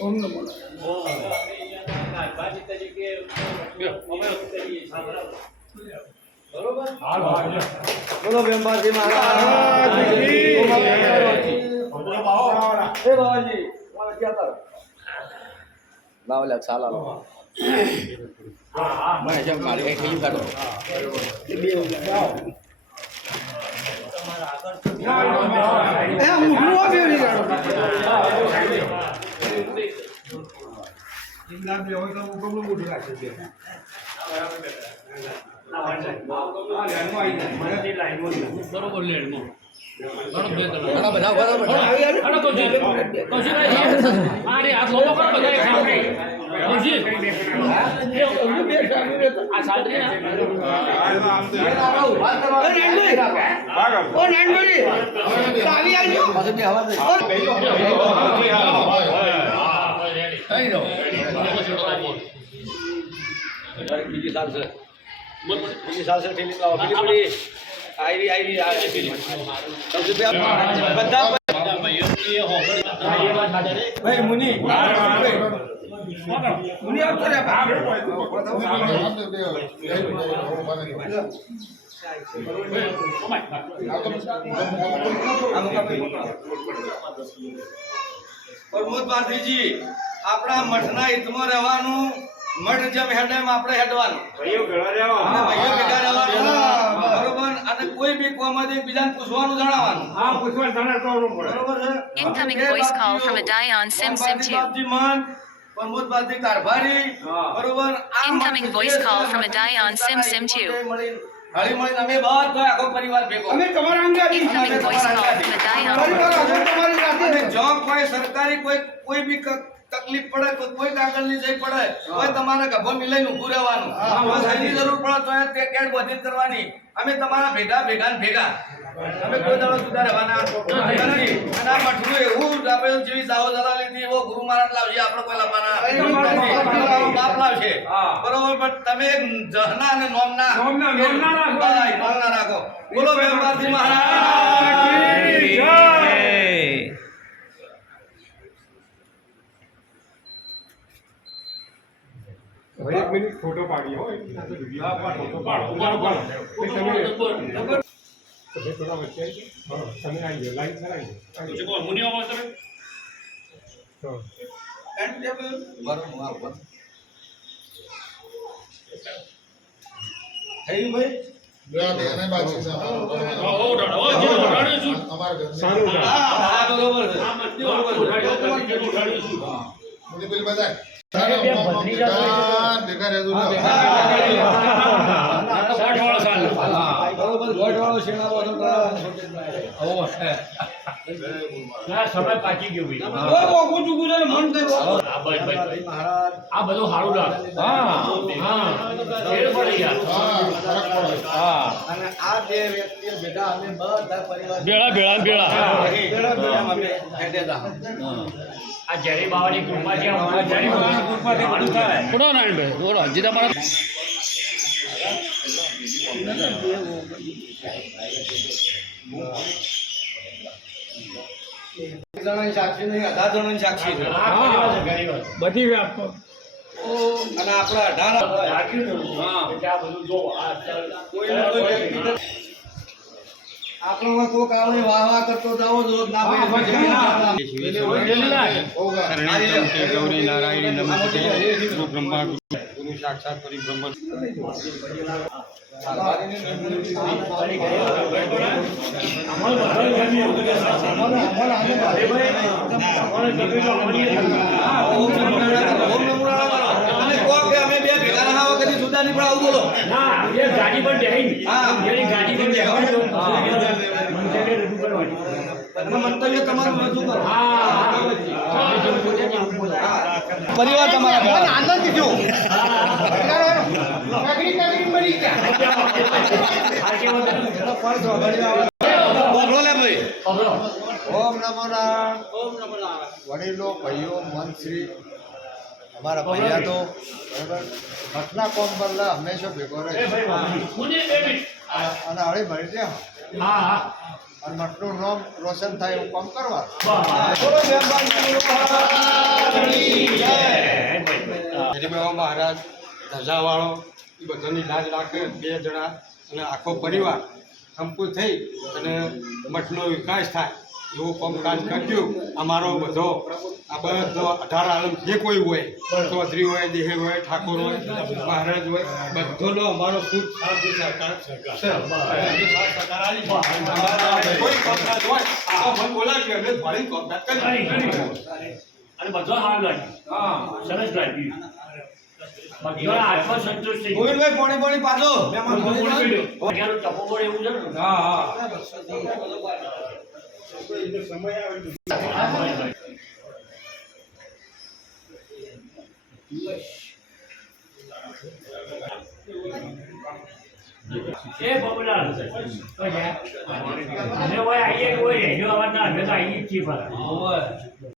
ઓમ નમો બોલો બેમ્બાજી મહારાજ બાબાજી લાવલા ચાલા લો મને જેમ મારે કઈ ખેલી કાઢો બરોબર લેડમાં બીજી સાલ છે બીજી સાલ છે ઠેલી લાવો બીજી પડી આઈવી બધા ભાઈ મુની મુની આવતો રે પ્રમોદ ભારતીજી આપણા મઠના હિતમાં રહેવાનું મઠ જેમ હેડેમ આપણે હેડવાનું ભાઈઓ ભેગા રહેવાનું બરોબર અને કોઈ બી કોમાંથી બીજાને પૂછવાનું જણાવવાનું હા પૂછવાનું જણાવવાનું બરોબર છે Incoming voice call from Adayan Sim 2. Pramod Bharati કારભારી બરોબર Incoming voice call from Adayan Sim 2. હળી મળીને અમે બધો આખો પરિવાર ભેગો અમે તમારા અંગાજી Incoming voice call from Adayan. તમારી સાથે જો કોઈ સરકારી કોઈ બી તકલીફ પડે તો કોઈ કાગળની જઈ પડે કોઈ તમારે ગભો મિલાઈને ઊભું રહેવાનું પૈસાની જરૂર પડે તો તે કેડ બધી કરવાની અમે તમારા ભેગા અમે કોઈ દાડો જુદા રહેવાના નથી અને આ મઠનું એવું આપણે જેવી સાવો જરા લીધી એવો ગુરુ મહારાજ લાવશે આપણે કોઈ લાવવાના બાપ લાવશે બરોબર પણ તમે એક જહના અને નોમના રાખો બોલો વેપારજી મહારાજ કી જય એક મિનિટ ફોટો પાડી હો ફોટો પાડો તમે થોડા વચ્ચે તમે આવી જાઓ લાઈન સર મુનિ આવો તમે થઈ ભાઈ સારું હા બરોબર સમય પાકી ગયો આ બધું સારું લાગે અને આ બે વ્યક્તિઓ બેટા અમે બધા પરિવાર ભેળા આ જરી બાવાની કૃપા છે જરી બાવાની કૃપાથી બધું થાય બોલો નારાયણભાઈ બોલો હજી તમારા જણાની સાક્ષી નહીં 18 જણાની સાક્ષી છે બધી વ્યાપ અને આપણા 18 આપણો કોક આવડે વાહ કરતો જાવો જો ના ગૌરી નારાયણી નમસ્તે બ્રહ્મા ગુરુ સાક્ષાત પરિબ્રહ્મ બોલો ગાડી પર બેહી ગાડી પર મંતવ્ય તમારું રજૂ કરો પરિવાર તમારા આનંદ કીધું ઓમ નમો નારાયણ વડીલો ભાઈઓ મંત્રી અમારા ભૈયાતો બરાબર મઠના કોમ પર હંમેશા ભેગો રહે અને હળી મળી જાય અને મઠનું નામ રોશન થાય એવું કામ કરવા. બોલો મહેરબાની મહારાજની જય. હરિભાઈ મહારાજ ધજાવાળો એ બધાની લાજ રાખે 2 જણા અને આખો પરિવાર સંપૂર્ણ થઈ અને મઠનો વિકાસ થાય એવું કામકાજ કરજો. અમારો બધો આ બધો 18 આલમ જે કોઈ હોય ચૌધરી હોય, દેહે હોય, ઠાકોર હોય, મહારાજ હોય, બધોનો અમારો ખૂબ સાથ સહકાર છે. કોઈ કામકાજ હોય તો મને બોલાવજો, અમે ભારી કામકાજ કરીશું. અને બધો સારું લાગ્યું. સરસ લાગ્યું. બધા આત્મા સંતોષ થઈ ગયો. ગોવિંદભાઈ પોણી પોણી પાછો અત્યારનું તપોબળ એવું છે ને. એ બબુલાલ અમે હોય આવીએ કે હોય રહેજો અવાજ ના અમે તો આવીએ જ છીએ પાછા.